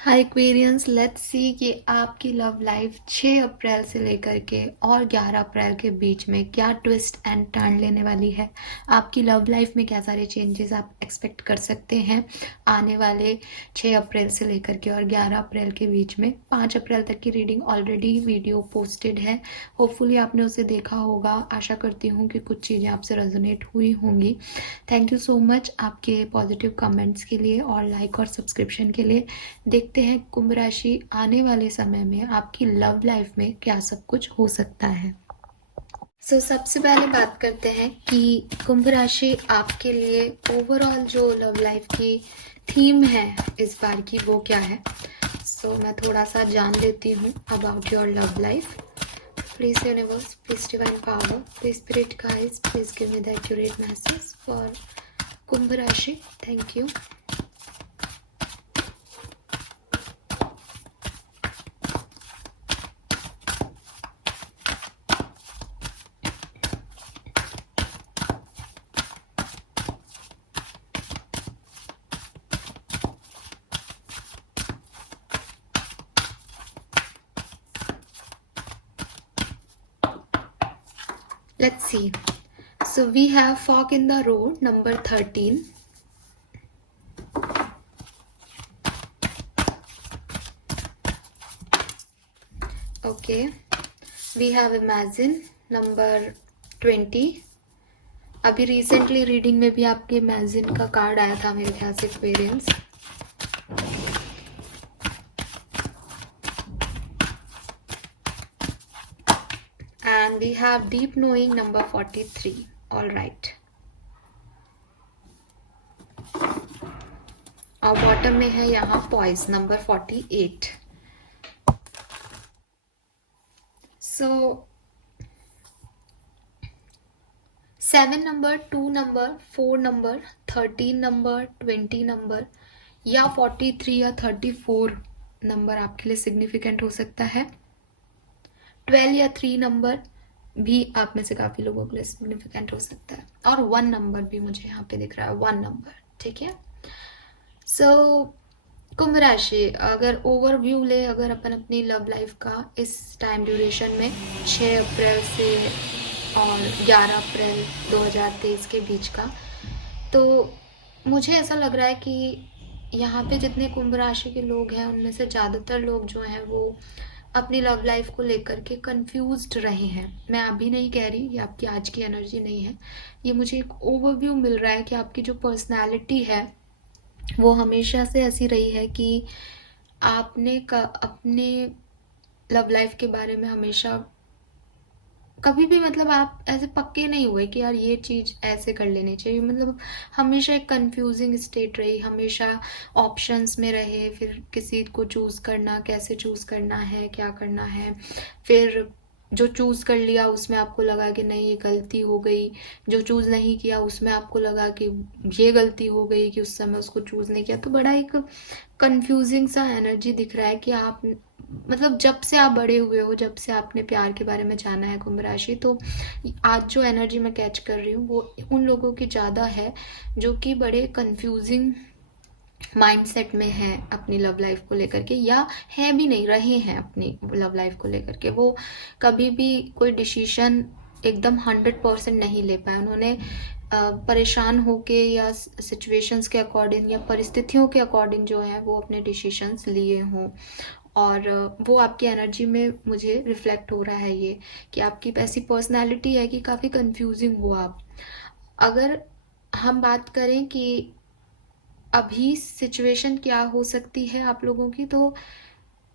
Hi Aquarians, let's see कि आपकी love life 6 अप्रैल से लेकर के और 11 अप्रैल के बीच में क्या ट्विस्ट एंड टर्न लेने वाली है। आपकी लव लाइफ में क्या सारे चेंजेस आप एक्सपेक्ट कर सकते हैं आने वाले 6 अप्रैल से लेकर के और 11 अप्रैल के बीच में। 5 अप्रैल तक की रीडिंग ऑलरेडी वीडियो पोस्टेड है, होपफुली आपने उसे देखा होगा। आशा करती हूँ कि कुछ चीज़ें आपसे रेजोनेट हुई होंगी। थैंक यू सो मच आपके पॉजिटिव कमेंट्स के लिए और लाइक और सब्सक्रिप्शन के लिए। देखते हैं कुंभ राशि आने वाले समय में आपकी लव लाइफ में क्या सब कुछ हो सकता है। सबसे पहले बात करते हैं कि कुंभ राशि आपके लिए ओवरऑल जो लव लाइफ की थीम है इस बार की वो क्या है। मैं थोड़ा सा जान लेती हूँ about your love life. Please universe, please divine power, please spirit guides, please give me the accurate message for Kumbh राशि। Thank you. Let's see. So we have Fork in the Road, number 13. Okay. We have Imagine, number 20. अभी recently reading में भी आपके imagine का card आया था मेरे ख्याल से experience. And we have Deep Knowing, number 43. All right. और बॉटम में है यहाँ Poise, number 48. So 7 number, 2 number, 4 number, 13 number, 20 number या 43 या 34 नंबर आपके लिए सिग्निफिकेंट हो सकता है। 12 या 3 नंबर भी आप में से काफी लोगों के लिए सिग्निफिकेंट हो सकता है। और 1 नंबर भी मुझे यहाँ पे दिख रहा है, 1 नंबर। ठीक है। कुंभ राशि अगर ओवरव्यू ले, अगर अपन अपनी लव लाइफ का इस टाइम ड्यूरेशन में 6 अप्रैल से और 11 अप्रैल 2023 के बीच का, तो मुझे ऐसा लग रहा है कि यहाँ पे जितने कुंभ राशि के लोग हैं उनमें से ज़्यादातर लोग जो हैं वो अपनी लव लाइफ को लेकर के कंफ्यूज्ड रहे हैं। मैं अभी नहीं कह रही, ये आपकी आज की एनर्जी नहीं है, ये मुझे एक ओवरव्यू मिल रहा है कि आपकी जो पर्सनैलिटी है वो हमेशा से ऐसी रही है कि आपने अपने लव लाइफ के बारे में हमेशा कभी भी मतलब आप ऐसे पक्के नहीं हुए कि यार ये चीज़ ऐसे कर लेनी चाहिए। मतलब हमेशा एक कंफ्यूजिंग स्टेट रही, हमेशा ऑप्शंस में रहे, फिर किसी को चूज़ करना, कैसे चूज़ करना है, क्या करना है, फिर जो चूज़ कर लिया उसमें आपको लगा कि नहीं ये गलती हो गई, जो चूज़ नहीं किया उसमें आपको लगा कि ये गलती हो गई कि उस समय उसको चूज़ नहीं किया। तो बड़ा एक कंफ्यूजिंग सा एनर्जी दिख रहा है कि आप मतलब जब से आप बड़े हुए हो, जब से आपने प्यार के बारे में जाना है कुंभ राशि, तो आज जो एनर्जी मैं कैच कर रही हूँ वो उन लोगों की ज़्यादा है जो कि बड़े कंफ्यूजिंग माइंडसेट में है अपनी लव लाइफ को लेकर के, या है भी नहीं रहे हैं अपनी लव लाइफ को लेकर के। वो कभी भी कोई डिसीजन एकदम 100% नहीं ले पाए। उन्होंने परेशान होके या सिचुएशंस के अकॉर्डिंग या परिस्थितियों के अकॉर्डिंग जो है वो अपने डिसीजंस लिए हों, और वो आपकी एनर्जी में मुझे रिफ्लेक्ट हो रहा है ये कि आपकी ऐसी पर्सनैलिटी है कि काफ़ी कंफ्यूजिंग हो आप। अगर हम बात करें कि अभी सिचुएशन क्या हो सकती है आप लोगों की, तो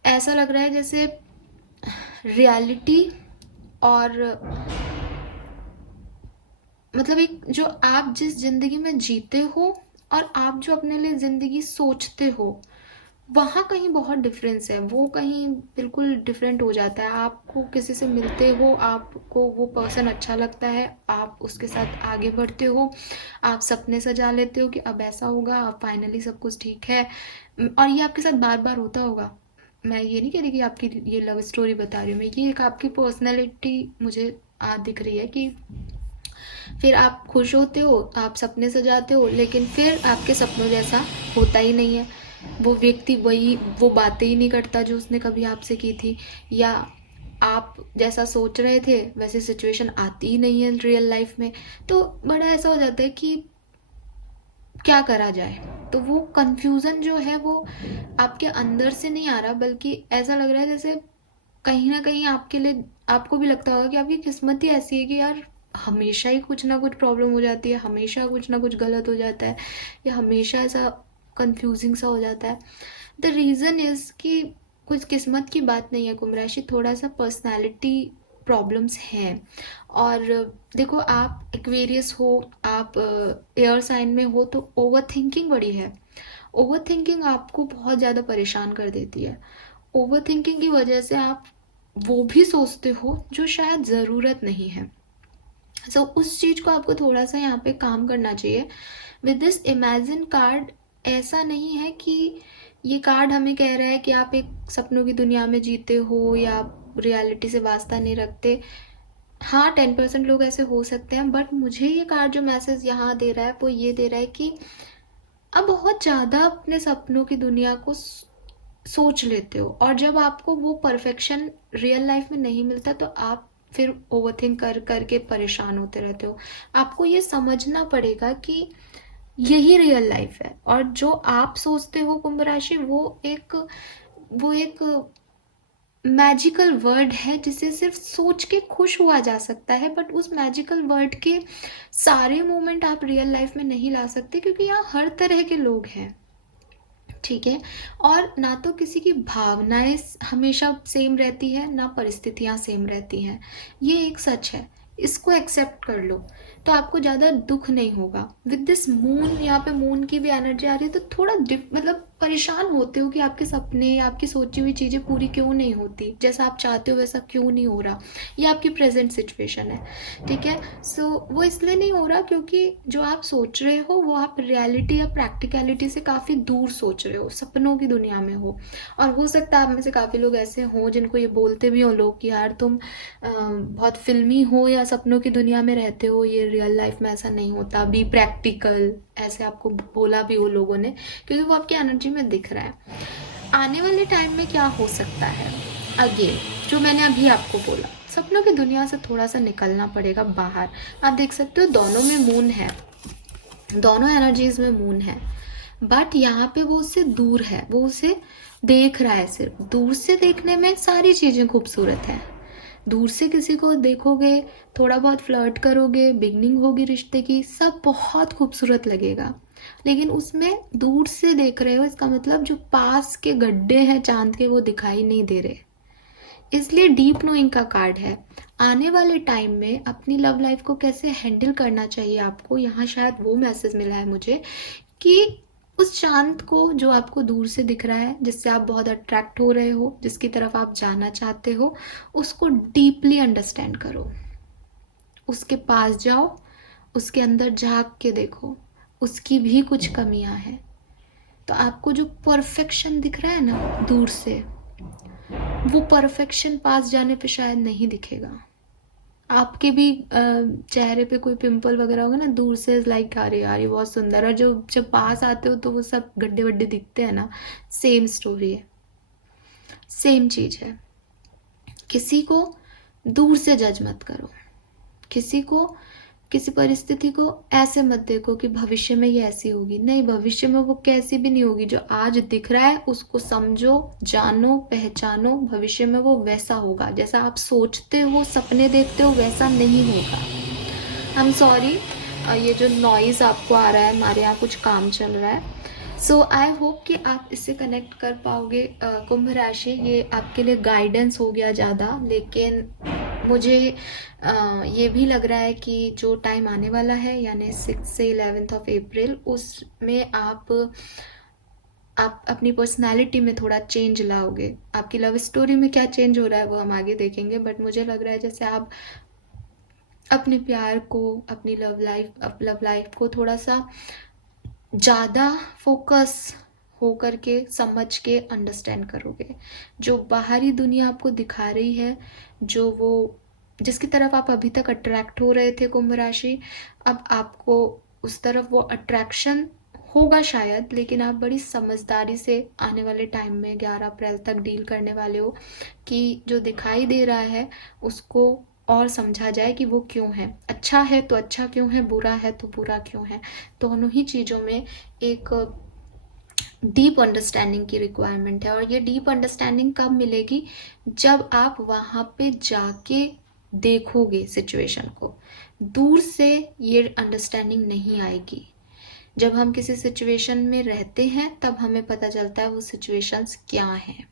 ऐसा लग रहा है जैसे रियलिटी और मतलब एक जो आप जिस जिंदगी में जीते हो और आप जो अपने लिए जिंदगी सोचते हो वहाँ कहीं बहुत डिफरेंस है। वो कहीं बिल्कुल डिफरेंट हो जाता है। आपको किसी से मिलते हो, आपको वो पर्सन अच्छा लगता है, आप उसके साथ आगे बढ़ते हो, आप सपने सजा लेते हो कि अब ऐसा होगा, अब फाइनली सब कुछ ठीक है, और ये आपके साथ बार बार होता होगा। मैं ये नहीं कह रही कि आपकी ये लव स्टोरी बता रही हूँ मैं, ये एक आपकी पर्सनैलिटी मुझे दिख रही है कि फिर आप खुश होते हो, आप सपने सजाते हो, लेकिन फिर आपके सपनों जैसा होता ही नहीं है। वो व्यक्ति वो बातें ही नहीं करता जो उसने कभी आपसे की थी, या आप जैसा सोच रहे थे वैसी सिचुएशन आती ही नहीं है रियल लाइफ में। तो बड़ा ऐसा हो जाता है कि क्या करा जाए। तो वो कंफ्यूजन जो है वो आपके अंदर से नहीं आ रहा, बल्कि ऐसा लग रहा है जैसे कहीं ना कहीं आपके लिए, आपको भी लगता होगा कि आपकी किस्मत ही ऐसी है कि यार हमेशा ही कुछ ना कुछ प्रॉब्लम हो जाती है, हमेशा कुछ ना कुछ गलत हो जाता है, या हमेशा ऐसा कंफ्यूजिंग सा हो जाता है। द रीज़न इज़ कि कुछ किस्मत की बात नहीं है कुंभ राशि, थोड़ा सा पर्सनालिटी प्रॉब्लम्स हैं। और देखो, आप एक्वेरियस हो, आप एयर साइन में हो, तो ओवर थिंकिंग बड़ी है। ओवर थिंकिंग आपको बहुत ज़्यादा परेशान कर देती है। ओवर थिंकिंग की वजह से आप वो भी सोचते हो जो शायद ज़रूरत नहीं है। सो उस चीज़ को आपको थोड़ा सा यहाँ पे काम करना चाहिए। विद दिस इमेजिन कार्ड, ऐसा नहीं है कि ये कार्ड हमें कह रहा है कि आप एक सपनों की दुनिया में जीते हो या रियलिटी से वास्ता नहीं रखते। हाँ, 10% लोग ऐसे हो सकते हैं, बट मुझे ये कार्ड जो मैसेज यहाँ दे रहा है वो ये दे रहा है कि आप बहुत ज़्यादा अपने सपनों की दुनिया को सोच लेते हो, और जब आपको वो परफेक्शन रियल लाइफ में नहीं मिलता तो आप फिर ओवरथिंक कर करके परेशान होते रहते हो। आपको ये समझना पड़ेगा कि यही रियल लाइफ है, और जो आप सोचते हो कुंभ राशि, वो एक मैजिकल वर्ड है जिसे सिर्फ सोच के खुश हुआ जा सकता है, बट उस मैजिकल वर्ड के सारे मोमेंट आप रियल लाइफ में नहीं ला सकते, क्योंकि यहाँ हर तरह के लोग हैं, ठीक है। और ना तो किसी की भावनाएं हमेशा सेम रहती है, ना परिस्थितियां सेम रहती हैं। ये एक सच है, इसको एक्सेप्ट कर लो, तो आपको ज़्यादा दुख नहीं होगा। विद दिस मून, यहाँ पे मून की भी एनर्जी आ रही है, तो थोड़ा मतलब परेशान होते हो कि आपके सपने या आपकी सोची हुई चीज़ें पूरी क्यों नहीं होती, जैसा आप चाहते हो वैसा क्यों नहीं हो रहा। ये आपकी प्रेजेंट सिचुएशन है, ठीक है। सो वो इसलिए नहीं हो रहा क्योंकि जो आप सोच रहे हो वो आप रियलिटी या प्रैक्टिकलिटी से काफ़ी दूर सोच रहे हो, सपनों की दुनिया में हो। और हो सकता है आप में से काफ़ी लोग ऐसे हों जिनको ये बोलते भी हो लोग कि यार तुम बहुत फिल्मी हो या सपनों की दुनिया में रहते हो, ये रियल लाइफ में ऐसा नहीं होता, बी प्रैक्टिकल, ऐसे आपको बोला भी हो लोगों ने, क्योंकि वो आपकी एनर्जी में दिख रहा है। आने वाले टाइम में क्या हो सकता है, अगेन जो मैंने अभी आपको बोला, सपनों की दुनिया से थोड़ा सा निकलना पड़ेगा बाहर। आप देख सकते हो दोनों में मून है, दोनों एनर्जीज में मून है, बट यहाँ पे वो उससे दूर है, वो उसे देख रहा है। सिर्फ दूर से देखने में सारी चीज़ें खूबसूरत हैं। दूर से किसी को देखोगे, थोड़ा बहुत फ्लर्ट करोगे, बिगनिंग होगी रिश्ते की, सब बहुत खूबसूरत लगेगा। लेकिन उसमें दूर से देख रहे हो, इसका मतलब जो पास के गड्ढे हैं चांद के वो दिखाई नहीं दे रहे, इसलिए डीप नोइंग का कार्ड है। आने वाले टाइम में अपनी लव लाइफ को कैसे हैंडल करना चाहिए आपको, यहाँ शायद वो मैसेज मिला है मुझे कि उस चांद को जो आपको दूर से दिख रहा है, जिससे आप बहुत अट्रैक्ट हो रहे हो, जिसकी तरफ आप जाना चाहते हो, उसको डीपली अंडरस्टैंड करो, उसके पास जाओ, उसके अंदर झांक के देखो, उसकी भी कुछ कमियां हैं। तो आपको जो परफेक्शन दिख रहा है ना दूर से, वो परफेक्शन पास जाने पे शायद नहीं दिखेगा। आपके भी चेहरे पे कोई पिंपल वगैरह होगा ना, दूर से लाइक अरे यार ये बहुत सुंदर, और जो जब पास आते हो तो वो सब गड्ढे वड्ढे दिखते हैं ना। सेम स्टोरी है, सेम चीज़ है। किसी को दूर से जज मत करो, किसी को, किसी परिस्थिति को ऐसे मत देखो कि भविष्य में ये ऐसी होगी, नहीं, भविष्य में वो कैसी भी नहीं होगी। जो आज दिख रहा है उसको समझो, जानो, पहचानो, भविष्य में वो वैसा होगा जैसा आप सोचते हो, सपने देखते हो, वैसा नहीं होगा। आई एम सॉरी, ये जो नॉइज़ आपको आ रहा है, हमारे यहाँ कुछ काम चल रहा है। सो आई होप कि आप इससे कनेक्ट कर पाओगे। कुंभ राशि, ये आपके लिए गाइडेंस हो गया ज़्यादा, लेकिन मुझे ये भी लग रहा है कि जो टाइम आने वाला है, यानी 6 से 11 ऑफ अप्रैल, उसमें आप अपनी पर्सनालिटी में थोड़ा चेंज लाओगे। आपकी लव स्टोरी में क्या चेंज हो रहा है वो हम आगे देखेंगे, बट मुझे लग रहा है जैसे आप अपने प्यार को, अपनी लव लाइफ को थोड़ा सा ज़्यादा फोकस हो करके, समझ के अंडरस्टैंड करोगे। जो बाहरी दुनिया आपको दिखा रही है, जो वो जिसकी तरफ आप अभी तक अट्रैक्ट हो रहे थे कुंभ राशि, अब आपको उस तरफ वो अट्रैक्शन होगा शायद, लेकिन आप बड़ी समझदारी से आने वाले टाइम में 11 अप्रैल तक डील करने वाले हो कि जो दिखाई दे रहा है उसको और समझा जाए कि वो क्यों है, अच्छा है तो अच्छा क्यों है, बुरा है तो बुरा क्यों है। दोनों ही चीज़ों में एक डीप अंडरस्टैंडिंग की रिक्वायरमेंट है। और ये डीप अंडरस्टैंडिंग कब मिलेगी? जब आप वहाँ पे जाके देखोगे सिचुएशन को। दूर से ये अंडरस्टैंडिंग नहीं आएगी। जब हम किसी सिचुएशन में रहते हैं तब हमें पता चलता है वो सिचुएशंस क्या हैं।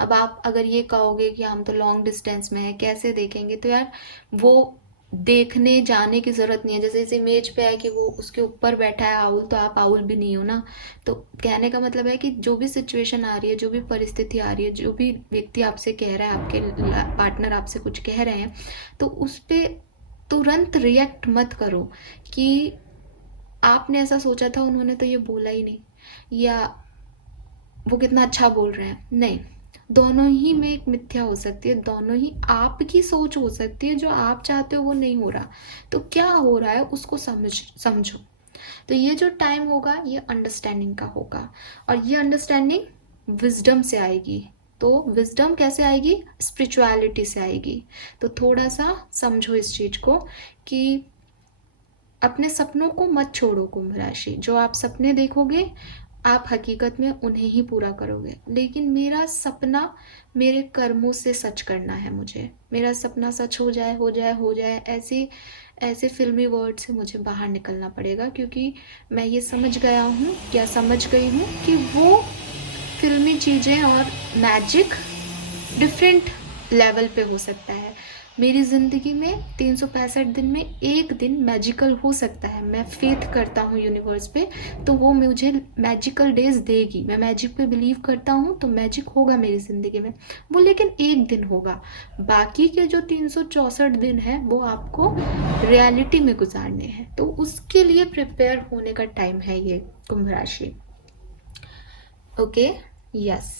अब आप अगर ये कहोगे कि हम तो लॉन्ग डिस्टेंस में हैं, कैसे देखेंगे? तो यार वो देखने जाने की ज़रूरत नहीं है। जैसे इस इमेज पे है कि वो उसके ऊपर बैठा है आउल, तो आप आउल भी नहीं हो ना। तो कहने का मतलब है कि जो भी सिचुएशन आ रही है, जो भी परिस्थिति आ रही है, जो भी व्यक्ति आपसे कह रहा है, आपके पार्टनर आपसे कुछ कह रहे हैं, तो उस पर तुरंत रिएक्ट मत करो कि आपने ऐसा सोचा था, उन्होंने तो ये बोला ही नहीं, या वो कितना अच्छा बोल रहे हैं। नहीं, दोनों ही में एक मिथ्या हो सकती है, दोनों ही आपकी सोच हो सकती है। जो आप चाहते हो वो नहीं हो रहा, तो क्या हो रहा है उसको समझो। तो ये जो टाइम होगा ये अंडरस्टैंडिंग का होगा, और ये अंडरस्टैंडिंग विजडम से आएगी। तो विजडम कैसे आएगी? स्पिरिचुअलिटी से आएगी। तो थोड़ा सा समझो इस चीज को कि अपने सपनों को मत छोड़ो कुंभ राशि। जो आप सपने देखोगे आप हकीकत में उन्हें ही पूरा करोगे। लेकिन मेरा सपना मेरे कर्मों से सच करना है। मुझे मेरा सपना सच हो जाए, हो जाए, हो जाए, ऐसे ऐसे फिल्मी वर्ड से मुझे बाहर निकलना पड़ेगा, क्योंकि मैं ये समझ गया हूँ या समझ गई हूँ कि वो फिल्मी चीज़ें और मैजिक डिफरेंट लेवल पे हो सकता है। मेरी ज़िंदगी में 365 दिन में एक दिन मैजिकल हो सकता है। मैं फेथ करता हूँ यूनिवर्स पे, तो वो मुझे मैजिकल डेज देगी। मैं मैजिक पे बिलीव करता हूँ, तो मैजिक होगा मेरी ज़िंदगी में वो, लेकिन एक दिन होगा। बाकी के जो 364 दिन है वो आपको रियलिटी में गुजारने हैं। तो उसके लिए प्रिपेयर होने का टाइम है ये कुंभ राशि। Okay, yes.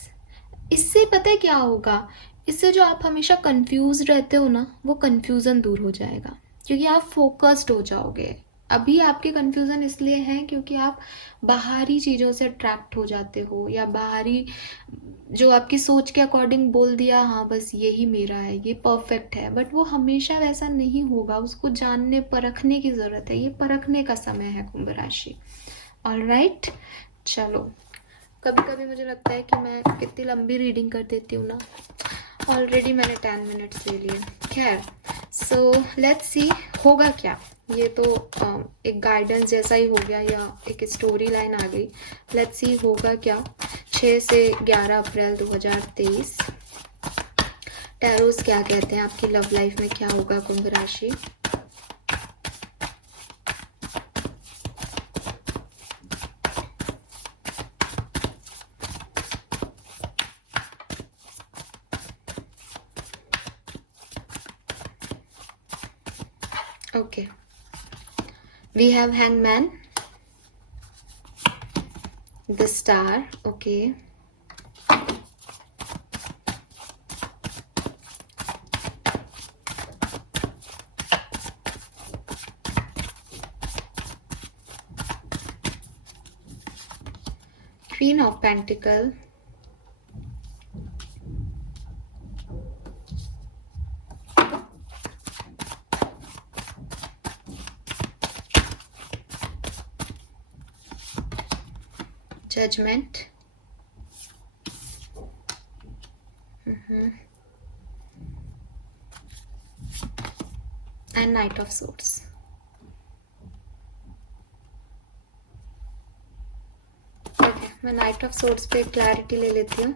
इससे पता है क्या होगा? इससे जो आप हमेशा कंफ्यूज रहते हो ना, वो कंफ्यूजन दूर हो जाएगा, क्योंकि आप फोकस्ड हो जाओगे। अभी आपके कंफ्यूजन इसलिए है क्योंकि आप बाहरी चीज़ों से अट्रैक्ट हो जाते हो, या बाहरी जो आपकी सोच के अकॉर्डिंग बोल दिया, हाँ बस यही मेरा है, ये परफेक्ट है। बट वो हमेशा वैसा नहीं होगा, उसको जानने परखने की ज़रूरत है। ये परखने का समय है कुंभ राशि। ऑलराइट, चलो। कभी कभी मुझे लगता है कि मैं कितनी लंबी रीडिंग कर देती हूँ ना। ऑलरेडी मैंने 10 मिनट्स ले लिए। खैर, सो लेट्स सी होगा क्या। ये तो एक गाइडेंस जैसा ही हो गया, या एक स्टोरी लाइन आ गई। लेट्स सी होगा क्या 6 से 11 अप्रैल 2023। टैरोस क्या कहते हैं, आपकी लव लाइफ में क्या होगा कुंभ राशि। Okay, we have Hangman, the Star. Okay, Queen of Pentacles, Judgment, and Knight of Swords. Okay, मैं Knight of Swords पे क्लैरिटी ले लेती हूँ।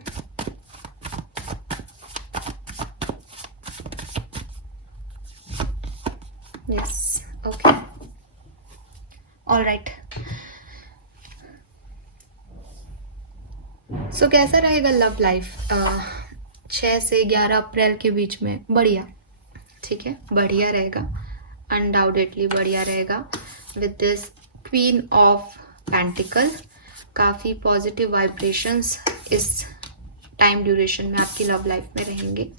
Yes, okay, all right. सो कैसा रहेगा लव लाइफ 6 से 11 अप्रैल के बीच में? बढ़िया, ठीक है, बढ़िया रहेगा, अनडाउटेडली बढ़िया रहेगा। With this queen of pentacle, काफ़ी पॉजिटिव वाइब्रेशंस इस टाइम ड्यूरेशन में आपकी लव लाइफ में रहेंगे।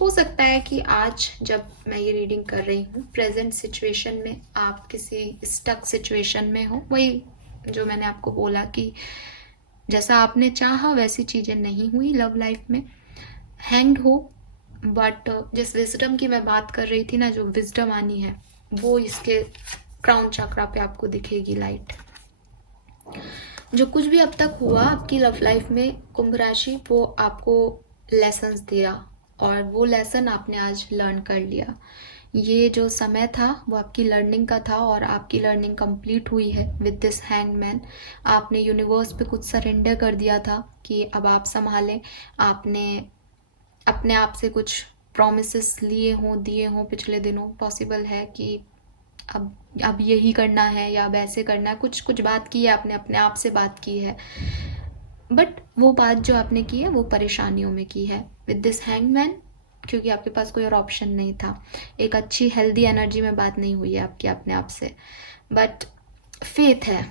हो सकता है कि आज जब मैं ये रीडिंग कर रही हूँ, प्रेजेंट सिचुएशन में आप किसी स्टक सिचुएशन में हो, वही जो मैंने आपको बोला कि जैसा आपने चाहा वैसी चीज़ें नहीं हुई लव लाइफ में, हैंग्ड हो। बट जिस विजडम की मैं बात कर रही थी ना, जो विजडम आनी है वो इसके क्राउन चक्रा पे आपको दिखेगी लाइट। जो कुछ भी अब तक हुआ आपकी लव लाइफ में कुंभ राशि, वो आपको लेसन्स दिया और वो लेसन आपने आज लर्न कर लिया। ये जो समय था वो आपकी लर्निंग का था और आपकी लर्निंग कंप्लीट हुई है विद दिस हैंगमैन। आपने यूनिवर्स पे कुछ सरेंडर कर दिया था कि अब आप संभालें। आपने अपने आप से कुछ प्रॉमिसेस लिए हों, दिए हों पिछले दिनों। पॉसिबल है कि अब यही करना है या अब ऐसे करना है, कुछ कुछ बात की है आपने, अपने आप से बात की है। बट वो बात जो आपने की है वो परेशानियों में की है विद दिस हैंगमैन, क्योंकि आपके पास कोई और ऑप्शन नहीं था। एक अच्छी हेल्दी एनर्जी में बात नहीं हुई है आपकी अपने आप से। बट फेथ है,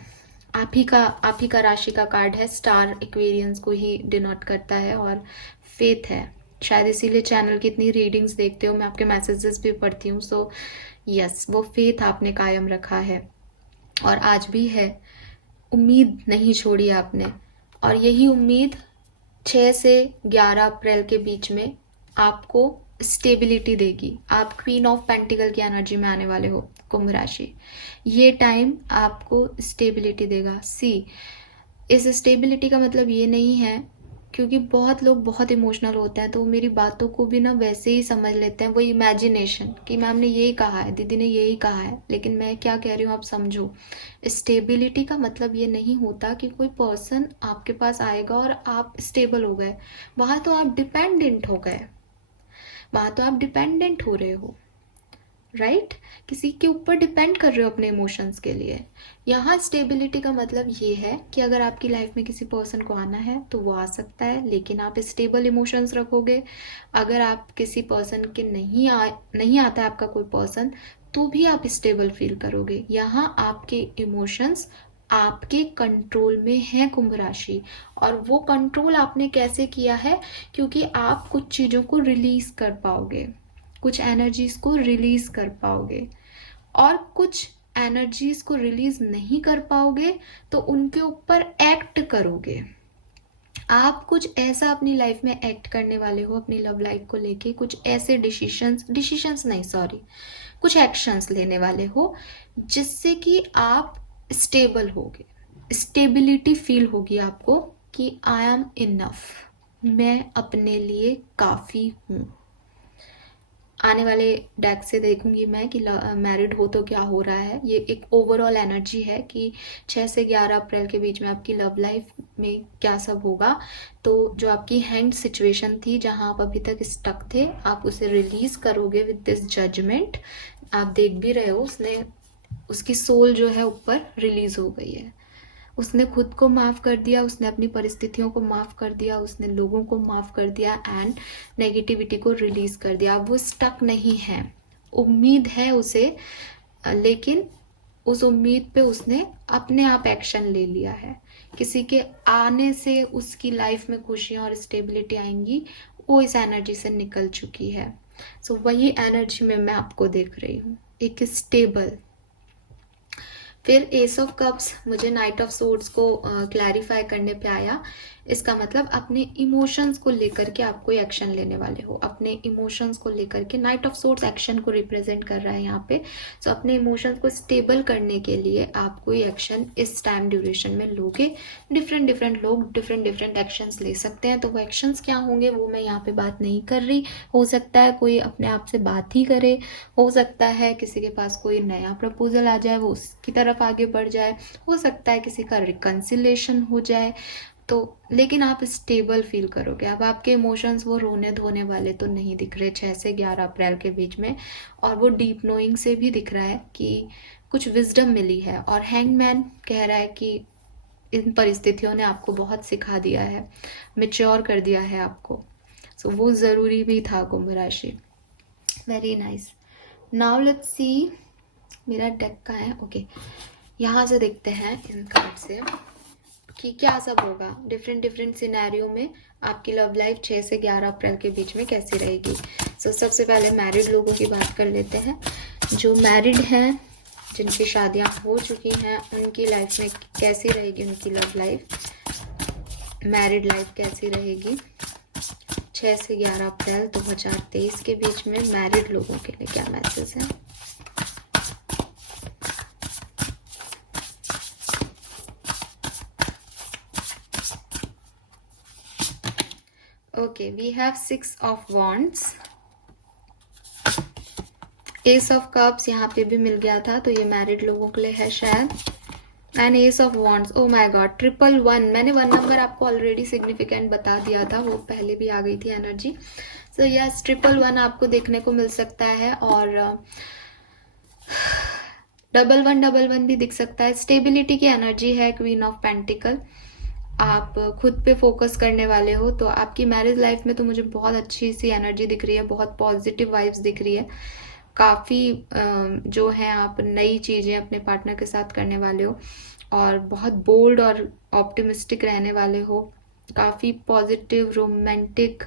आप ही का राशि का कार्ड है, स्टार एक्वेरियंस को ही डिनोट करता है और फेथ है। शायद इसीलिए चैनल की इतनी रीडिंग्स देखते हो, मैं आपके मैसेजेस भी पढ़ती हूँ। सो यस, वो फेथ आपने कायम रखा है और आज भी है। उम्मीद नहीं छोड़ी आपने और यही उम्मीद 6 से 11 अप्रैल के बीच में आपको स्टेबिलिटी देगी। आप क्वीन ऑफ पेंटिकल की एनर्जी में आने वाले हो कुंभ राशि। ये टाइम आपको स्टेबिलिटी देगा। इस स्टेबिलिटी का मतलब ये नहीं है, क्योंकि बहुत लोग बहुत इमोशनल होते हैं तो वो मेरी बातों को भी ना वैसे ही समझ लेते हैं, वो इमेजिनेशन कि मैम ने यही कहा है, दीदी ने यही कहा है, लेकिन मैं क्या कह रही हूँ आप समझो। स्टेबिलिटी का मतलब ये नहीं होता कि कोई पर्सन आपके पास आएगा और आप स्टेबल हो गए। वहाँ तो आप डिपेंडेंट हो गए, वहाँ तो आप डिपेंडेंट हो रहे हो, राइट? किसी के ऊपर डिपेंड कर रहे हो अपने इमोशंस के लिए। यहाँ स्टेबिलिटी का मतलब ये है कि अगर आपकी लाइफ में किसी पर्सन को आना है तो वो आ सकता है, लेकिन आप स्टेबल इमोशंस रखोगे। अगर आप किसी पर्सन के नहीं आता है आपका कोई पर्सन, तो भी आप स्टेबल फील करोगे। यहाँ आपके इमोशंस आपके कंट्रोल में है कुंभ राशि, और वो कंट्रोल आपने कैसे किया है? क्योंकि आप कुछ चीज़ों को रिलीज कर पाओगे, कुछ एनर्जीज को रिलीज कर पाओगे, और कुछ एनर्जीज को रिलीज नहीं कर पाओगे तो उनके ऊपर एक्ट करोगे। आप कुछ ऐसा अपनी लाइफ में एक्ट करने वाले हो अपनी लव लाइफ को लेके, कुछ ऐसे कुछ एक्शंस लेने वाले हो जिससे कि आप स्टेबल होगे, स्टेबिलिटी फील होगी आपको कि आई एम इनफ, मैं अपने लिए काफ़ी हूँ। आने वाले डेक से देखूंगी मैं कि मैरिड हो तो क्या हो रहा है। ये एक ओवरऑल एनर्जी है कि 6 से 11 अप्रैल के बीच में आपकी लव लाइफ में क्या सब होगा। तो जो आपकी हैंड सिचुएशन थी, जहां आप अभी तक स्टक थे, आप उसे रिलीज करोगे विद दिस जजमेंट। आप देख भी रहे हो, उसकी सोल जो है ऊपर रिलीज हो गई है। उसने खुद को माफ़ कर दिया, उसने अपनी परिस्थितियों को माफ़ कर दिया, उसने लोगों को माफ़ कर दिया एंड नेगेटिविटी को रिलीज़ कर दिया। अब वो स्टक नहीं है, उम्मीद है उसे, लेकिन उस उम्मीद पे उसने अपने आप एक्शन ले लिया है। किसी के आने से उसकी लाइफ में खुशियाँ और स्टेबिलिटी आएंगी, वो इस एनर्जी से निकल चुकी है। सो वही एनर्जी में मैं आपको देख रही हूँ, एक स्टेबल। फिर एस ऑफ कप्स मुझे नाइट ऑफ सोर्ड्स को क्लैरिफाई करने पे आया। इसका मतलब अपने इमोशंस को लेकर के आप कोई एक्शन लेने वाले हो। अपने इमोशंस को लेकर के नाइट ऑफ सोर्ड्स एक्शन को रिप्रेजेंट कर रहा है यहाँ पे। सो अपने इमोशंस को स्टेबल करने के लिए आप कोई एक्शन इस टाइम ड्यूरेशन में लोगे। डिफरेंट लोग डिफरेंट एक्शंस ले सकते हैं, तो वो एक्शंस क्या होंगे वो मैं यहाँ पे बात नहीं कर रही। हो सकता है कोई अपने आप से बात ही करे, हो सकता है किसी के पास कोई नया प्रपोजल आ जाए, वो उसकी तरफ आगे बढ़ जाए, हो सकता है किसी का रिकन्सिलेशन हो जाए। तो लेकिन आप स्टेबल फील करोगे। अब आपके इमोशंस वो रोने धोने वाले तो नहीं दिख रहे 6 से 11 अप्रैल के बीच में, और वो डीप नोइंग से भी दिख रहा है कि कुछ विजडम मिली है। और हैंगमैन कह रहा है कि इन परिस्थितियों ने आपको बहुत सिखा दिया है, मैच्योर कर दिया है आपको। सो वो ज़रूरी भी था कुंभ राशि। Very nice. Now let's see, मेरा डेक का है, ओके, यहाँ से देखते हैं इन कार्ड से कि क्या सब होगा डिफरेंट सिनेरियो में। आपकी लव लाइफ 6 से 11 अप्रैल के बीच में कैसी रहेगी। सो सबसे पहले मैरिड लोगों की बात कर लेते हैं। जो मैरिड हैं जिनकी शादियां हो चुकी हैं उनकी लाइफ में कैसी रहेगी उनकी लव लाइफ, मैरिड लाइफ कैसी रहेगी। 6 से 11 अप्रैल 2023 के बीच में मैरिड लोगों के लिए क्या मैसेज है। Okay, we have 6 of wands, ace of cups यहाँ पे भी मिल गया था, तो ये मैरिड लोगों के लिए है शायद, and S of wands. Oh my God, 111, मैंने 1 नंबर आपको ऑलरेडी सिग्निफिकेंट बता दिया था, वो पहले भी आ गई थी एनर्जी। सो यस, 111 आपको देखने को मिल सकता है, और 1111 भी दिख सकता है। स्टेबिलिटी की एनर्जी है, क्वीन ऑफ पेंटिकल। आप खुद पे फोकस करने वाले हो, तो आपकी मैरिज लाइफ में तो मुझे बहुत अच्छी सी एनर्जी दिख रही है, बहुत पॉजिटिव वाइब्स दिख रही है। काफ़ी जो है आप नई चीज़ें अपने पार्टनर के साथ करने वाले हो, और बहुत बोल्ड और ऑप्टिमिस्टिक रहने वाले हो। काफ़ी पॉजिटिव रोमांटिक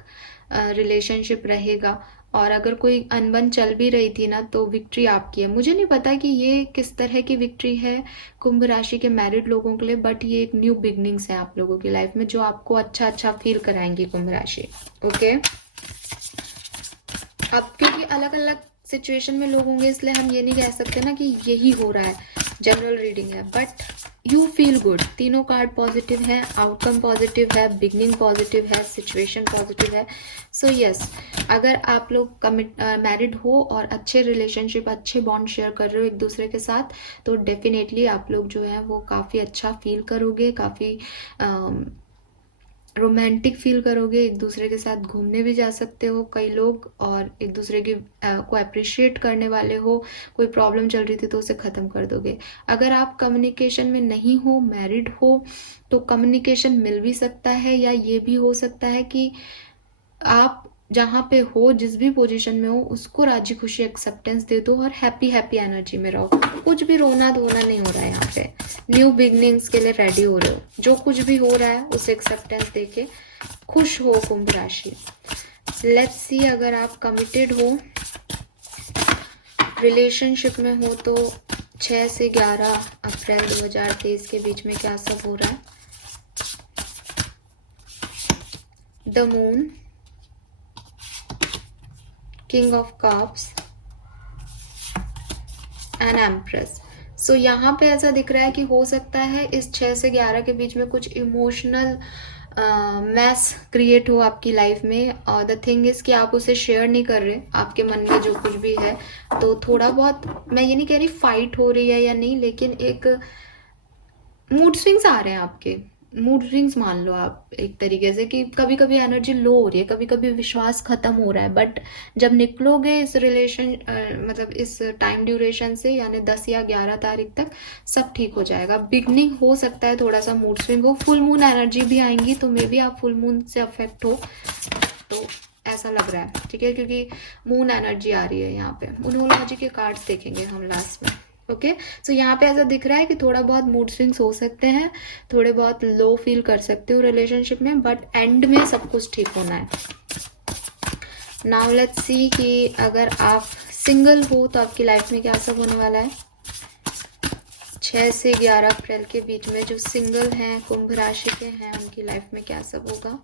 रिलेशनशिप रहेगा, और अगर कोई अनबन चल भी रही थी ना, तो विक्ट्री आपकी है। मुझे नहीं पता कि ये किस तरह की विक्ट्री है कुंभ राशि के मैरिड लोगों के लिए, बट ये एक न्यू बिगनिंग्स है आप लोगों की लाइफ में, जो आपको अच्छा फील कराएंगी कुंभ राशि। ओके, अब क्योंकि अलग अलग सिचुएशन में लोग होंगे, इसलिए हम ये नहीं कह सकते ना कि यही हो रहा है, जनरल रीडिंग है, बट यू फील गुड। तीनों कार्ड पॉजिटिव है, आउटकम पॉजिटिव है, बिगनिंग पॉजिटिव है, सिचुएशन पॉजिटिव है। सो यस, अगर आप लोग मैरिड हो और अच्छे रिलेशनशिप, अच्छे बॉन्ड शेयर कर रहे हो एक दूसरे के साथ, तो डेफिनेटली आप लोग जो है वो काफ़ी अच्छा फील करोगे, काफ़ी रोमांटिक फील करोगे। एक दूसरे के साथ घूमने भी जा सकते हो कई लोग, और एक दूसरे की को अप्रिशिएट करने वाले हो। कोई प्रॉब्लम चल रही थी तो उसे ख़त्म कर दोगे। अगर आप कम्युनिकेशन में नहीं हो, मैरिड हो, तो कम्युनिकेशन मिल भी सकता है, या ये भी हो सकता है कि आप जहाँ पे हो, जिस भी पोजीशन में हो, उसको राजी खुशी एक्सेप्टेंस दे दो और हैप्पी एनर्जी में रहो। कुछ भी रोना धोना नहीं हो रहा है यहाँ पे। न्यू बिगनिंग्स के लिए रेडी हो रहे हो, जो कुछ भी हो रहा है उसे एक्सेप्टेंस देके खुश हो कुंभ राशि। लेट्स सी, अगर आप कमिटेड हो, रिलेशनशिप में हो, तो 6 से 11 अप्रैल 2023 के बीच में क्या सब हो रहा है। The moon, king of cups and empress. So यहाँ पे ऐसा दिख रहा है कि हो सकता है इस 6 से 11 के बीच में कुछ इमोशनल मैस क्रिएट हो आपकी लाइफ में। द थिंग इज कि आप उसे शेयर नहीं कर रहे, आपके मन में जो कुछ भी है, तो थोड़ा बहुत, मैं ये नहीं कह रही फाइट हो रही है या नहीं, लेकिन एक मूड स्विंग्स आ रहे हैं आपके, मूड स्विंग्स मान लो आप एक तरीके से, कि कभी कभी एनर्जी लो हो रही है, कभी कभी विश्वास खत्म हो रहा है, बट जब निकलोगे इस रिलेशन मतलब इस टाइम ड्यूरेशन से, यानी 10 या 11 तारीख तक सब ठीक हो जाएगा। बिगनिंग हो सकता है थोड़ा सा मूड स्विंग हो, फुल मून एनर्जी भी आएंगी, तो मे बी आप फुल मून से अफेक्ट हो, तो ऐसा लग रहा है, ठीक है, क्योंकि मून एनर्जी आ रही है यहाँ पे। न्यूमरोलॉजी के कार्ड्स देखेंगे हम लास्ट में। ओके, सो यहाँ पे ऐसा दिख रहा है कि थोड़ा बहुत मूड स्विंग्स हो सकते हैं, थोड़े बहुत लो फील कर सकते हो रिलेशनशिप में, बट एंड में सब कुछ ठीक होना है। नाउ लेट्स सी कि अगर आप सिंगल हो तो आपकी लाइफ में क्या सब होने वाला है। 6 से 11 अप्रैल के बीच में जो सिंगल हैं, कुंभ राशि के हैं, उनकी लाइफ में क्या सब होगा।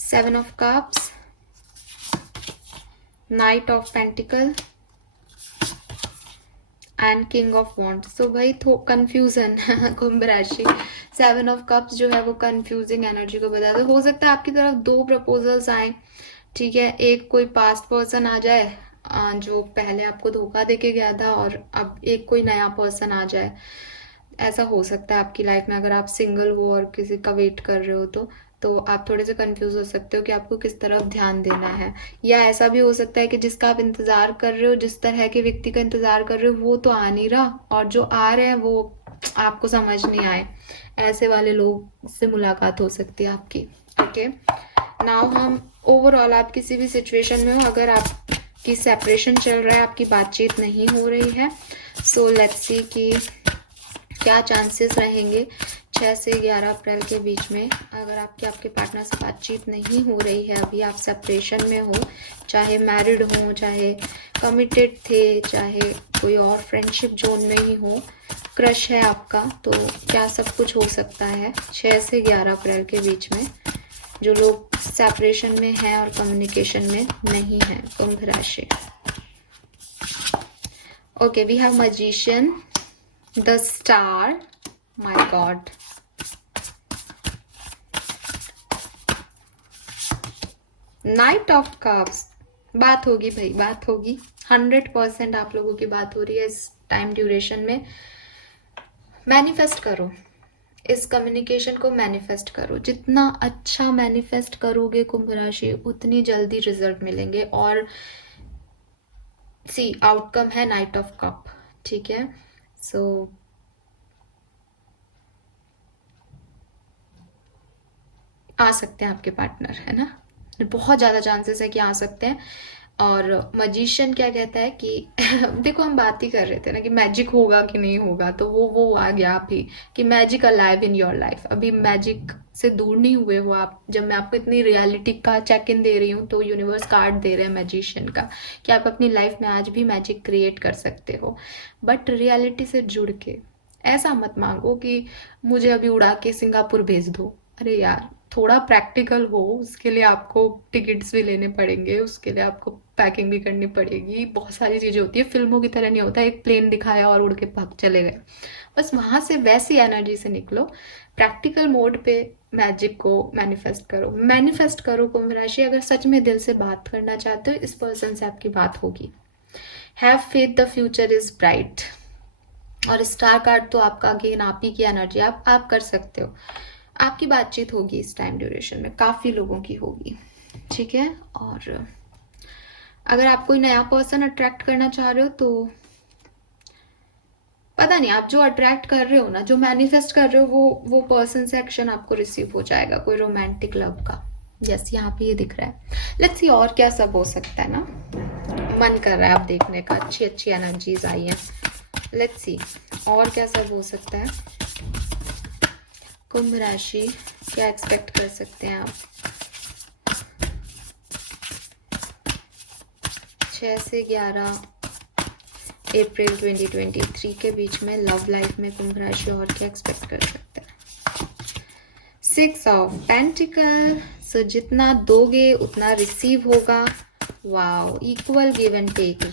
7 of cups, knight of pentacle and king of wands. So भाई कंफ्यूजन कुंभ राशि। 7 ऑफ कप्स जो है वो कंफ्यूजिंग एनर्जी को बताता है। हो सकता है आपकी तरफ 2 प्रपोजल्स आए, ठीक है, एक कोई पास्ट पर्सन आ जाए जो पहले आपको धोखा देके गया था, और अब एक कोई नया पर्सन आ जाए। ऐसा हो सकता है आपकी लाइफ में, अगर आप सिंगल हो और किसी का वेट कर रहे हो तो आप थोड़े से कंफ्यूज हो सकते हो कि आपको किस तरफ ध्यान देना है। या ऐसा भी हो सकता है कि जिसका आप इंतजार कर रहे हो, जिस तरह के व्यक्ति का इंतजार कर रहे हो, वो तो आ नहीं रहा, और जो आ रहे हैं वो आपको समझ नहीं आए। ऐसे वाले लोग से मुलाकात हो सकती है आपकी। ओके, नाउ हम ओवरऑल, आप किसी भी सिचुएशन में हो, अगर आपकी सेपरेशन चल रहा है, आपकी बातचीत नहीं हो रही है, सो लेट्स सी कि क्या चांसेस रहेंगे 6 से 11 अप्रैल के बीच में अगर आपके पार्टनर से बातचीत नहीं हो रही है, अभी आप सेपरेशन में हो, चाहे मैरिड हो, चाहे कमिटेड थे, चाहे कोई और फ्रेंडशिप जोन में ही हो, क्रश है आपका, तो क्या सब कुछ हो सकता है 6 से 11 अप्रैल के बीच में जो लोग सेपरेशन में हैं और कम्युनिकेशन में नहीं हैं। कुंभ राशि। Okay, we have magician, the star, my god, knight of cups. बात होगी भाई, बात होगी, 100% आप लोगों की बात हो रही है इस टाइम ड्यूरेशन में। मैनिफेस्ट करो, इस कम्युनिकेशन को मैनिफेस्ट करो। जितना अच्छा मैनिफेस्ट करोगे कुंभ राशि, उतनी जल्दी रिजल्ट मिलेंगे। और सी आउटकम है नाइट ऑफ कप, ठीक है। सो आ सकते हैं आपके पार्टनर, है ना, बहुत ज़्यादा चांसेस है कि आ सकते हैं। और मजिशियन क्या कहता है कि देखो हम बात ही कर रहे थे ना कि मैजिक होगा कि नहीं होगा, तो वो आ गया अभी कि magic alive in your life. अभी मैजिक से दूर नहीं हुए हो आप। जब मैं आपको इतनी रियलिटी का चेक इन दे रही हूँ तो यूनिवर्स कार्ड दे रहे हैं मैजिशियन का कि आप अपनी लाइफ में आज भी मैजिक क्रिएट कर सकते हो, बट रियलिटी से जुड़ के। ऐसा मत मांगो कि मुझे अभी उड़ा के सिंगापुर भेज दो। अरे यार, थोड़ा प्रैक्टिकल हो, उसके लिए आपको टिकट्स भी लेने पड़ेंगे, उसके लिए आपको पैकिंग भी करनी पड़ेगी, बहुत सारी चीज़ें होती है। फिल्मों की तरह नहीं होता एक प्लेन दिखाया और उड़ के भाग चले गए। बस वहाँ से वैसी एनर्जी से निकलो, प्रैक्टिकल मोड पे मैजिक को मैनिफेस्ट करो। मैनिफेस्ट करो कुंभ राशि, अगर सच में दिल से बात करना चाहते हो, इस पर्सन से आपकी बात होगी। Have faith, the future is bright. और स्टार कार्ड तो आपका अगेन आप ही की एनर्जी, आप कर सकते हो। आपकी बातचीत होगी इस टाइम ड्यूरेशन में, काफ़ी लोगों की होगी, ठीक है। और अगर आप कोई नया पर्सन अट्रैक्ट करना चाह रहे हो तो पता नहीं, आप जो अट्रैक्ट कर रहे हो ना, जो मैनिफेस्ट कर रहे हो, वो पर्सन से एक्शन आपको रिसीव हो जाएगा, कोई रोमांटिक लव का। यस, यहाँ पे ये दिख रहा है। लेट्स सी और क्या सब हो सकता है ना, मन कर रहा है आप देखने का। अच्छी अच्छी एनर्जीज आई हैं, लेट्स सी और क्या सब हो सकता है। कुंभ राशि, क्या एक्सपेक्ट कर सकते हैं आप 6 से 11 अप्रैल 2023 के बीच में लव लाइफ में कुंभ राशि और क्या एक्सपेक्ट कर सकते हैं। 6 ऑफ पेंटिकल। सो जितना दोगे उतना रिसीव होगा। Wow, equal give and take.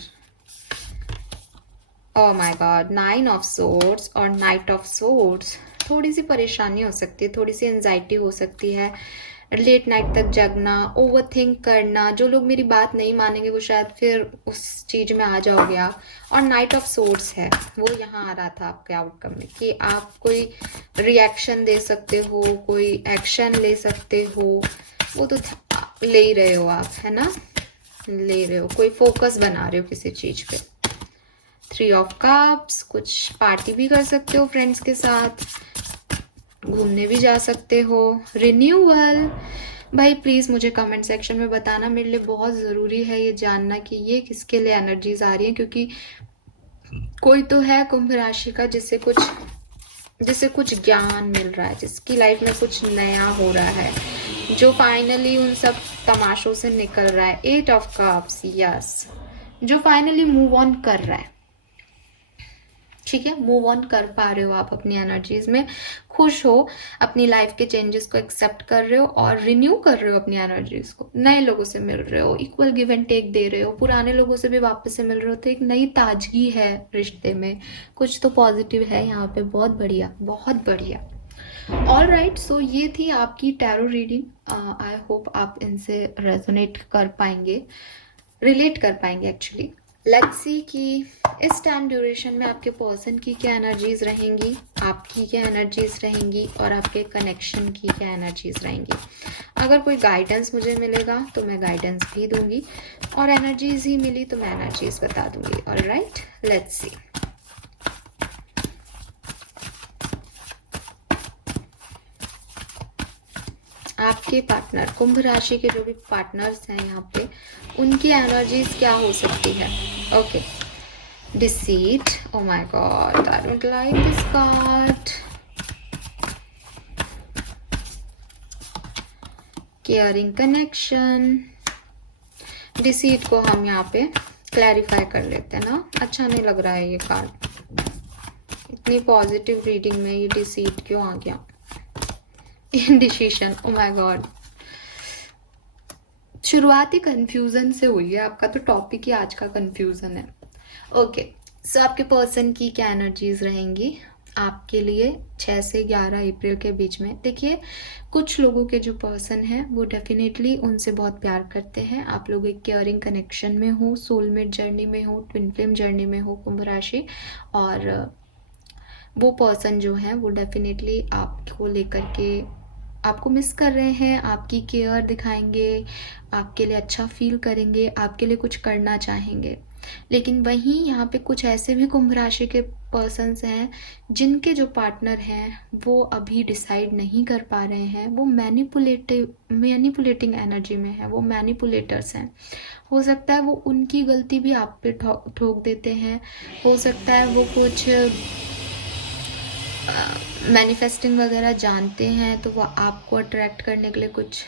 Oh my god, 9 of swords और नाइट ऑफ सोर्ड्स। थोड़ी सी परेशानी हो सकती है, थोड़ी सी एंजाइटी हो सकती है, लेट नाइट तक जगना, ओवर थिंक करना। जो लोग मेरी बात नहीं मानेंगे वो शायद फिर उस चीज में आ जाओगे आप। और नाइट ऑफ सोर्ड्स है, वो यहाँ आ रहा था आपके आउटकम में कि आप कोई रिएक्शन दे सकते हो, कोई एक्शन ले सकते हो। वो तो ले ही रहे हो आप, है ना, ले रहे हो, कोई फोकस बना रहे हो किसी चीज पे। 3 ऑफ कप्स। कुछ पार्टी भी कर सकते हो फ्रेंड्स के साथ, घूमने भी जा सकते हो। रिन्यूअल। भाई प्लीज़ मुझे कमेंट सेक्शन में बताना, मेरे लिए बहुत ज़रूरी है ये जानना कि ये किसके लिए एनर्जीज आ रही है, क्योंकि कोई तो है कुंभ राशि का जिससे कुछ ज्ञान मिल रहा है, जिसकी लाइफ में कुछ नया हो रहा है, जो फाइनली उन सब तमाशों से निकल रहा है। 8 ऑफ कप्स। यस, जो फाइनली मूव ऑन कर रहा है, ठीक है, मूव ऑन कर पा रहे हो आप अपनी एनर्जीज में, खुश हो, अपनी लाइफ के चेंजेस को एक्सेप्ट कर रहे हो और रिन्यू कर रहे हो अपनी एनर्जीज को। नए लोगों से मिल रहे हो, इक्वल गिव एंड टेक दे रहे हो, पुराने लोगों से भी वापस से मिल रहे हो, तो एक नई ताजगी है रिश्ते में, कुछ तो पॉजिटिव है यहाँ पे। बहुत बढ़िया, बहुत बढ़िया। ऑल राइट, सो ये थी आपकी टैरो रीडिंग। आई होप आप इनसे रेजोनेट कर पाएंगे, रिलेट कर पाएंगे एक्चुअली। लेट्स सी कि इस टाइम ड्यूरेशन में आपके पर्सन की क्या एनर्जीज रहेंगी, आपकी क्या एनर्जीज रहेंगी और आपके कनेक्शन की क्या एनर्जीज रहेंगी। अगर कोई गाइडेंस मुझे मिलेगा तो मैं गाइडेंस भी दूंगी, और एनर्जीज ही मिली तो मैं एनर्जीज बता दूंगी। Alright, let's see. आपके पार्टनर, कुंभ राशि के जो भी पार्टनर्स हैं यहाँ पे, उनकी एनर्जीज क्या हो सकती है। Okay, deceit. Oh my God, I don't like this card. Caring connection, deceit को हम यहाँ पे क्लैरिफाई कर लेते हैं ना। अच्छा नहीं लग रहा है ये कार्ड, इतनी पॉजिटिव रीडिंग में ये डिसीट क्यों आ गया। इंडिसीशन, ओ माय गॉड। शुरुआती कंफ्यूजन से हुई है, आपका तो टॉपिक ही आज का कंफ्यूजन है। ओके, सो आपके पर्सन की क्या एनर्जीज रहेंगी आपके लिए 6 से 11 अप्रैल के बीच में। देखिए, कुछ लोगों के जो पर्सन हैं वो डेफिनेटली उनसे बहुत प्यार करते हैं। आप लोग एक केयरिंग कनेक्शन में हो, सोलमेट जर्नी में हो, ट्विन फ्लेम जर्नी में हो, कुंभ राशि, और वो पर्सन जो है वो डेफिनेटली आपको लेकर के आपको मिस कर रहे हैं, आपकी केयर दिखाएंगे, आपके लिए अच्छा फील करेंगे, आपके लिए कुछ करना चाहेंगे। लेकिन वहीं यहाँ पे कुछ ऐसे भी कुंभ राशि के पर्सन्स हैं जिनके जो पार्टनर हैं वो अभी डिसाइड नहीं कर पा रहे हैं। वो मैनिपुलेटिंग एनर्जी में है, वो मैनिपुलेटर्स हैं। हो सकता है वो उनकी गलती भी आप पे ठोक देते हैं। हो सकता है वो कुछ मैनिफेस्टिंग वगैरह जानते हैं तो वो आपको अट्रैक्ट करने के लिए कुछ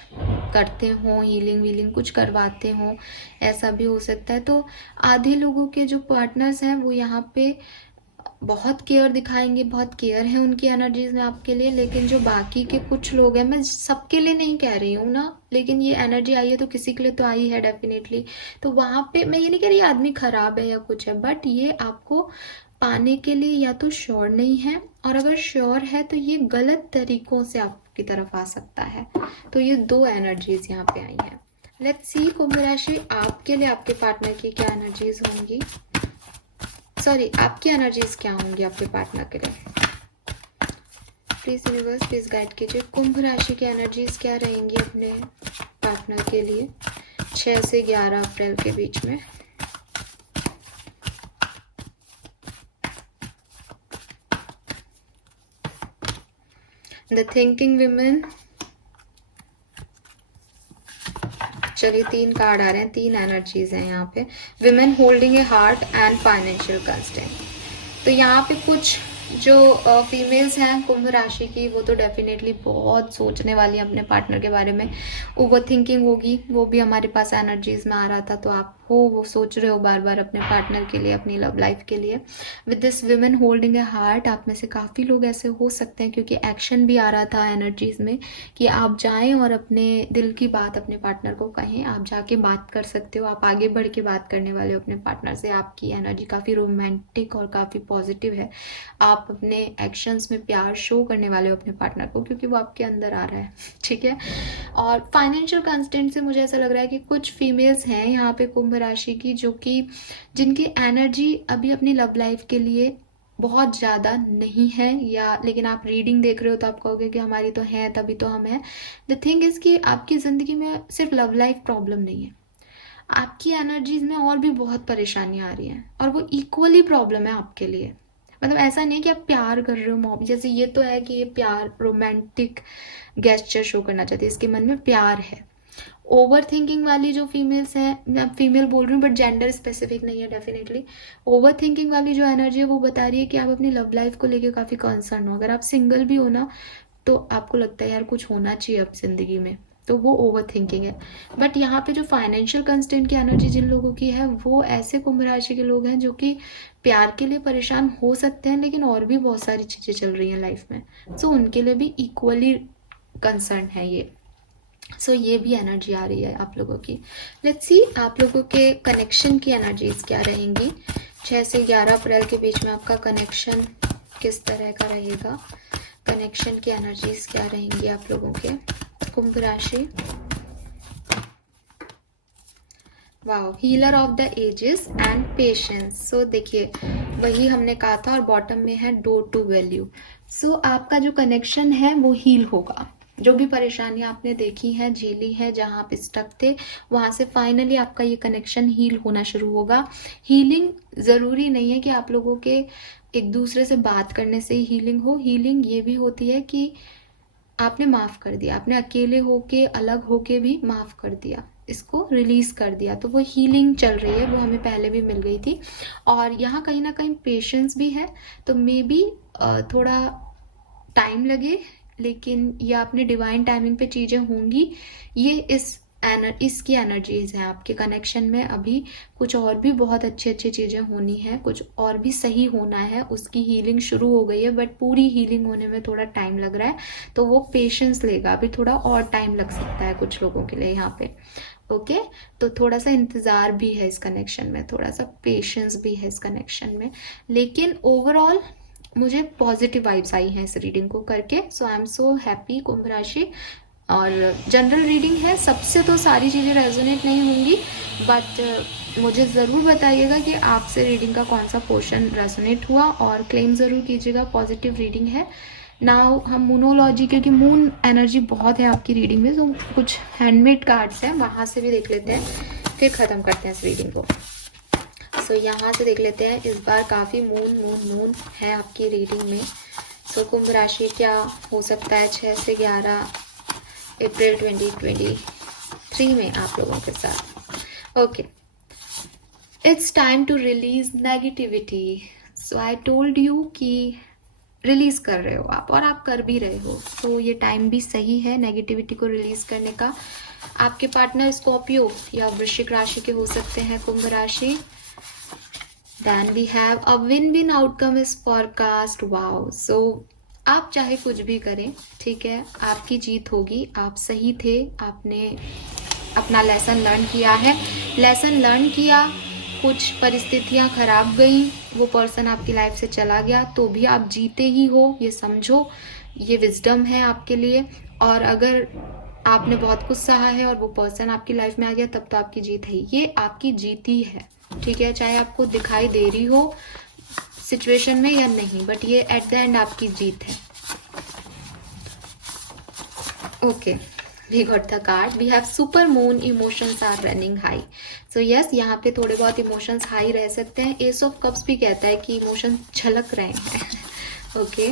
करते हों, हीलिंग वीलिंग कुछ करवाते हों, ऐसा भी हो सकता है। तो आधे लोगों के जो पार्टनर्स हैं वो यहाँ पे बहुत केयर दिखाएंगे, बहुत केयर है उनकी एनर्जीज में आपके लिए। लेकिन जो बाकी के कुछ लोग हैं, मैं सबके लिए नहीं कह रही हूँ ना, लेकिन ये एनर्जी आई है तो किसी के लिए तो आई है डेफिनेटली। तो वहाँ पे मैं ये नहीं कह रही आदमी खराब है या कुछ है, बट ये आपको पाने के लिए या तो श्योर नहीं है, और अगर श्योर है तो ये गलत तरीकों से आपकी तरफ आ सकता है। तो ये 2 एनर्जीज यहाँ पे आई हैं। लेट्स सी कुंभ राशि आपके लिए आपके पार्टनर की क्या एनर्जीज होंगी, सॉरी आपकी एनर्जीज क्या होंगी आपके पार्टनर के लिए। प्लीज यूनिवर्स प्लीज गाइड कीजिए, कुंभ राशि की एनर्जीज क्या रहेंगी अपने पार्टनर के लिए 6 से 11 अप्रैल के बीच में। द थिंकिंग विमेन, चलिए 3 कार्ड आ रहे हैं, 3 एनर्जीज हैं यहाँ पे। Women holding A heart and financial constraint. तो यहाँ पे कुछ जो फीमेल्स हैं कुंभ राशि की वो तो डेफिनेटली बहुत सोचने वाली है अपने पार्टनर के बारे में, ओवर थिंकिंग होगी। वो भी हमारे पास एनर्जीज में आ रहा था, तो आप हो वो सोच रहे हो बार बार अपने पार्टनर के लिए, अपनी लव लाइफ के लिए। With this women holding A heart, आप में से काफ़ी लोग ऐसे हो सकते हैं, क्योंकि एक्शन भी आ रहा था एनर्जीज में कि आप जाएं और अपने दिल की बात अपने पार्टनर को कहें। आप जाके बात कर सकते हो, आप आगे बढ़ के बात करने वाले हो अपने पार्टनर से। आपकी एनर्जी काफ़ी रोमांटिक और काफ़ी पॉजिटिव है। आप अपने एक्शंस में प्यार शो करने वाले हो अपने पार्टनर को, क्योंकि वो आपके अंदर आ रहा है, ठीक है। और फाइनेंशियल कंस्टेंट से मुझे ऐसा लग रहा है कि कुछ फीमेल्स हैं यहाँ पे कुंभ राशि की जो कि जिनकी एनर्जी अभी अपनी लव लाइफ के लिए बहुत ज़्यादा नहीं है, या लेकिन आप रीडिंग देख रहे हो तो आप कहोगे कि हमारी तो है तभी तो हम हैं। द थिंग इज़ कि आपकी ज़िंदगी में सिर्फ लव लाइफ प्रॉब्लम नहीं है, आपकी एनर्जीज में और भी बहुत परेशानियाँ आ रही हैं, और वो इक्वली प्रॉब्लम है आपके लिए। मतलब ऐसा नहीं कि आप प्यार कर रहे हो मॉम, जैसे ये तो है कि ये प्यार रोमांटिक गेस्चर शो करना चाहती है, इसके मन में प्यार है। ओवर थिंकिंग वाली जो फीमेल्स हैं, मैं फीमेल बोल रही हूँ बट जेंडर स्पेसिफिक नहीं है डेफिनेटली। ओवर थिंकिंग वाली जो एनर्जी है वो बता रही है कि आप अपनी लव लाइफ को लेकर काफ़ी कंसर्न हो। अगर आप सिंगल भी हो ना तो आपको लगता है यार कुछ होना चाहिए अब जिंदगी में, तो वो ओवर थिंकिंग है। बट यहाँ पे जो फाइनेंशियल कंस्टेंट की एनर्जी जिन लोगों की है वो ऐसे कुंभ राशि के लोग हैं जो कि प्यार के लिए परेशान हो सकते हैं, लेकिन और भी बहुत सारी चीज़ें चल रही हैं लाइफ में, सो उनके लिए भी इक्वली कंसर्न है ये। सो ये भी एनर्जी आ रही है आप लोगों की। लेट्स सी आप लोगों के कनेक्शन की एनर्जीज क्या रहेंगी 6 से 11 अप्रैल के बीच में। आपका कनेक्शन किस तरह का रहेगा, कनेक्शन की एनर्जीज क्या रहेंगी आप लोगों के कुंभ राशि। Wow, healer of the ages and patience. So देखिए वही हमने कहा था, और बॉटम में है डोर टू वैल्यू। सो आपका जो कनेक्शन है वो हील होगा। जो भी परेशानियां आपने देखी हैं, झेली हैं, जहां आप स्टक थे, वहां से फाइनली आपका ये कनेक्शन हील होना शुरू होगा। हीलिंग ज़रूरी नहीं है कि आप लोगों के एक दूसरे से बात करने से ही हीलिंग हो। हीलिंग ये भी होती है कि आपने माफ़ कर दिया, आपने अकेले होके अलग होके भी माफ़ कर दिया, इसको रिलीज़ कर दिया, तो वो हीलिंग चल रही है। वो हमें पहले भी मिल गई थी, और यहाँ कहीं ना कहीं पेशेंस भी है। तो मे बी थोड़ा टाइम लगे, लेकिन ये अपने डिवाइन टाइमिंग पे चीज़ें होंगी। ये इसकी एनर्जीज हैं आपके कनेक्शन में। अभी कुछ और भी बहुत अच्छी अच्छी चीज़ें होनी है, कुछ और भी सही होना है, उसकी हीलिंग शुरू हो गई है, बट पूरी हीलिंग होने में थोड़ा टाइम लग रहा है, तो वो पेशेंस लेगा। अभी थोड़ा और टाइम लग सकता है कुछ लोगों के लिए यहाँ पे। ओके, तो थोड़ा सा इंतज़ार भी है इस कनेक्शन में, थोड़ा सा पेशेंस भी है इस कनेक्शन में, लेकिन ओवरऑल मुझे पॉजिटिव वाइब्स आई हैं इस रीडिंग को करके। सो आई एम सो हैप्पी कुंभ राशि। और जनरल रीडिंग है, सबसे तो सारी चीज़ें रेजोनेट नहीं होंगी, बट मुझे ज़रूर बताइएगा कि आपसे रीडिंग का कौन सा पोर्शन रेजोनेट हुआ, और क्लेम ज़रूर कीजिएगा पॉजिटिव रीडिंग है। नाउ हम मूनोलॉजी, क्योंकि मून एनर्जी बहुत है आपकी रीडिंग में, तो कुछ हैंडमेड कार्ड्स हैं, वहाँ से भी देख लेते हैं, फिर ख़त्म करते हैं इस रीडिंग को। सो यहाँ से देख लेते हैं, इस बार काफ़ी मून मून मून है आपकी रीडिंग में। सो कुंभ राशि क्या हो सकता है 6 से 11 अप्रैल 2023 में आप लोगों के साथ। Okay, it's time to release negativity. So I told you कि रिलीज कर रहे हो आप, और आप कर भी रहे हो, तो ये टाइम भी सही है नेगेटिविटी को रिलीज करने का। आपके पार्टनर स्कॉर्पियो या वृश्चिक राशि के हो सकते हैं, कुंभ राशि। Then we have a win win outcome is forecast. Wow, so आप चाहे कुछ भी करें, ठीक है, आपकी जीत होगी। आप सही थे, आपने अपना लेसन लर्न किया है, लेसन लर्न किया, कुछ परिस्थितियां खराब गई, वो पर्सन आपकी लाइफ से चला गया, तो भी आप जीते ही हो, ये समझो, ये विजडम है आपके लिए। और अगर आपने बहुत कुछ सहा है और वो पर्सन आपकी लाइफ में आ गया, तब तो आपकी जीत है, ये आपकी जीत ही है, ठीक है, चाहे आपको दिखाई दे रही हो सिचुएशन में या नहीं, बट ये एट द एंड आपकी जीत है। Okay, we got the card, we have super moon, emotions are running high. So yes, यहाँ पे थोड़े बहुत इमोशंस हाई रह सकते हैं। एस ऑफ कप्स भी कहता है कि इमोशंस झलक रहे हैं। Okay,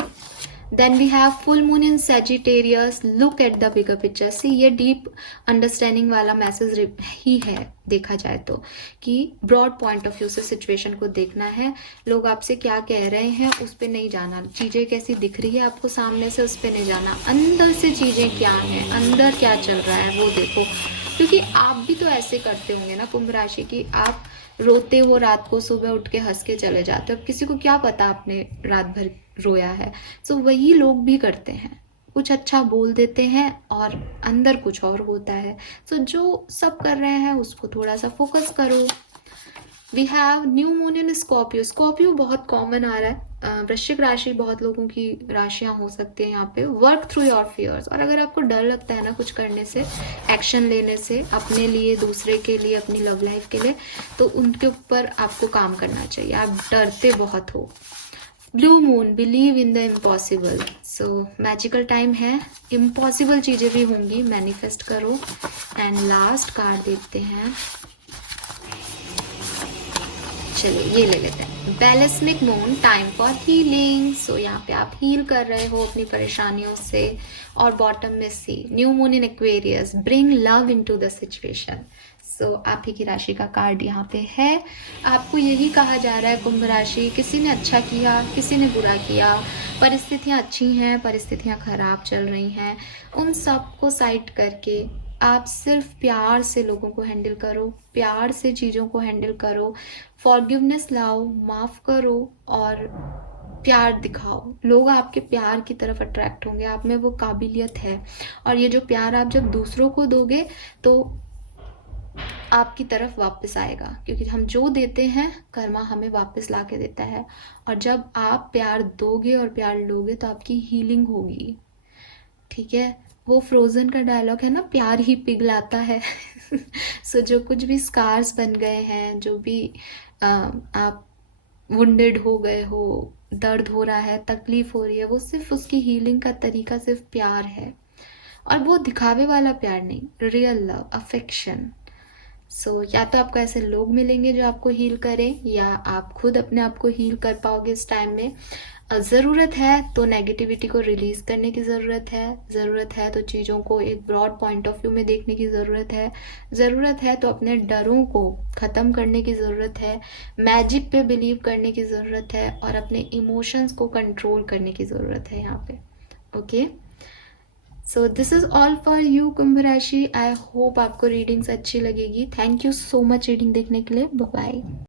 then we have full moon in Sagittarius, look at the bigger picture. See, ये डीप अंडरस्टैंडिंग वाला मैसेज ही है देखा जाए तो, कि ब्रॉड पॉइंट ऑफ व्यू से सिचुएशन को देखना है, लोग आपसे क्या कह रहे हैं उस पर नहीं जाना, चीज़ें कैसी दिख रही है आपको सामने से उस पर नहीं जाना, अंदर से चीज़ें क्या हैं, अंदर क्या चल रहा है वो देखो। क्योंकि आप भी तो ऐसे करते होंगे ना कुंभ राशि की, आप रोते हो रात को, सुबह उठ के हंस के चले जाते हो, अब किसी को क्या पता आपने रात भर रोया है। सो वही लोग भी करते हैं, कुछ अच्छा बोल देते हैं और अंदर कुछ और होता है। सो जो सब कर रहे हैं उसको थोड़ा सा फोकस करो। We have new moon in Scorpio. Scorpio बहुत कॉमन आ रहा है, वृश्चिक राशि बहुत लोगों की राशियां हो सकती है यहाँ पे। वर्क थ्रू योर फियर्स, और अगर आपको डर लगता है ना कुछ करने से, एक्शन लेने से, अपने लिए, दूसरे के लिए, अपनी लव लाइफ के लिए, तो उनके ऊपर आपको काम करना चाहिए, आप डरते बहुत हो। Blue moon, believe in the impossible. So magical time है, इम्पॉसिबल चीज़ें भी होंगी, मैनिफेस्ट करो। एंड लास्ट कार्ड देखते हैं, चलिए ये ले लेते हैं, बैलिस्मिक मून, टाइम फॉर हीलिंग। सो यहाँ पे आप हील कर रहे हो अपनी परेशानियों से। और बॉटम में see, new moon in Aquarius, bring love into the situation. So आप ही की राशि का कार्ड यहाँ पे है। आपको यही कहा जा रहा है कुंभ राशि, किसी ने अच्छा किया, किसी ने बुरा किया, परिस्थितियाँ अच्छी हैं, परिस्थितियाँ खराब चल रही हैं, उन सब को साइड करके आप सिर्फ प्यार से लोगों को हैंडल करो, प्यार से चीज़ों को हैंडल करो, फॉरगिवनेस लाओ, माफ़ करो और प्यार दिखाओ। लोग आपके प्यार की तरफ अट्रैक्ट होंगे, आप में वो काबिलियत है। और ये जो प्यार आप जब दूसरों को दोगे तो आपकी तरफ वापस आएगा, क्योंकि हम जो देते हैं कर्मा हमें वापस ला के देता है। और जब आप प्यार दोगे और प्यार लोगे तो आपकी हीलिंग होगी, ठीक है। वो फ्रोजन का डायलॉग है ना, प्यार ही पिघलाता है। सो जो कुछ भी स्कार्स बन गए हैं, जो भी आप वुंडेड हो गए हो, दर्द हो रहा है, तकलीफ हो रही है, वो सिर्फ उसकी हीलिंग का तरीका सिर्फ प्यार है। और वो दिखावे वाला प्यार नहीं, रियल लव, अफेक्शन। सो या तो आपको ऐसे लोग मिलेंगे जो आपको हील करें, या आप खुद अपने आप को हील कर पाओगे इस टाइम में। ज़रूरत है तो नेगेटिविटी को रिलीज़ करने की ज़रूरत है, ज़रूरत है तो चीज़ों को एक ब्रॉड पॉइंट ऑफ व्यू में देखने की ज़रूरत है, ज़रूरत है तो अपने डरों को ख़त्म करने की ज़रूरत है, मैजिक पे बिलीव करने की ज़रूरत है, और अपने इमोशंस को कंट्रोल करने की ज़रूरत है यहाँ पे। Okay, so this is all for you Kumbh राशि। आई होप आपको रीडिंग्स अच्छी लगेगी। Thank you so much reading देखने के लिए। Bye bye.